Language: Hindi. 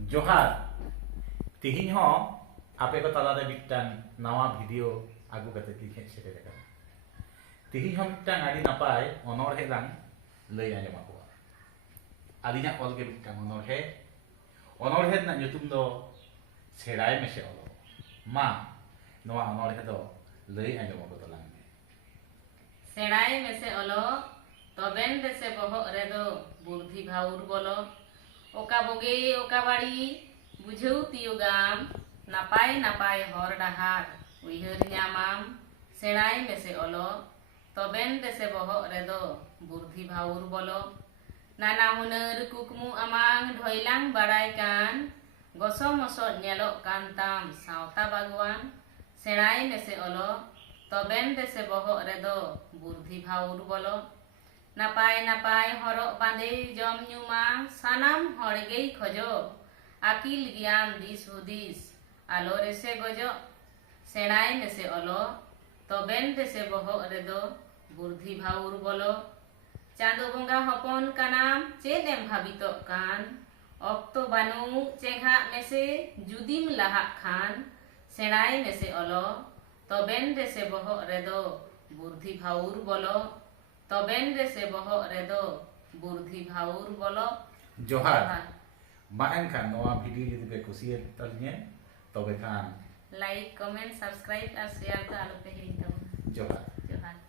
जोहार तिहिन हो आपे को तलारे मिट्टान नवा वीडियो आगु कते की हेज सेटे रका तिहिन हो मिट्टान आदि नापाय अनरहे लां लई आंजम आकोआ आदिना ऑल के मिट्टान अनरहे ना nyutum दो सेराय मेसे अलो मा नवा अनरहे दो लई आंजम आको तलां सेणाय मेसे अलो तबेन देसे बहक रेदो बुद्धि भाउर बोलो ओका बोगे ओका बाड़ी बुझेउ तियुगाम नापाय नापाय हर डाहार उइहर न्यामाम सेणाय मेसे अलो तबेन देसे बहक रेदो बुद्धि भाउर बोलो नाना हुनर कुकमु आमांग ढयलांग बाड़ाय कान गसो मसो नेलोक कान ताम सावता बागवान सेणाय मेसे अलो तबेन देसे बहक रेदो बुद्धि भाउर बोलो नापाय नापाय हरक बांदे जम ᱧᱩᱢᱟ सानाम हड़गेई खजो आकिल ज्ञान दिस हुदिस आलो रेसे गजो सेणाय मेसे अलो तबेन देसे बहक रेदो बुद्धि भाउर बोलो चांदो बंगा हपन कानाम चेद एम भाबितोक कान अक्तो बानु चेघा मेसे जुदिम लाहाक खान सेणाय मेसे अलो तबेन देसे बहक रेदो बुद्धि भाउर बोलो तबेन देसे बहक रेदो बुद्धि भाउर बोलो जोहार माहन खान नवा वीडियो यदि पे कुसिए तलिए तबे खान लाइक कमेंट सब्सक्राइब और शेयर तो आलो पे ही जोहार जोहार।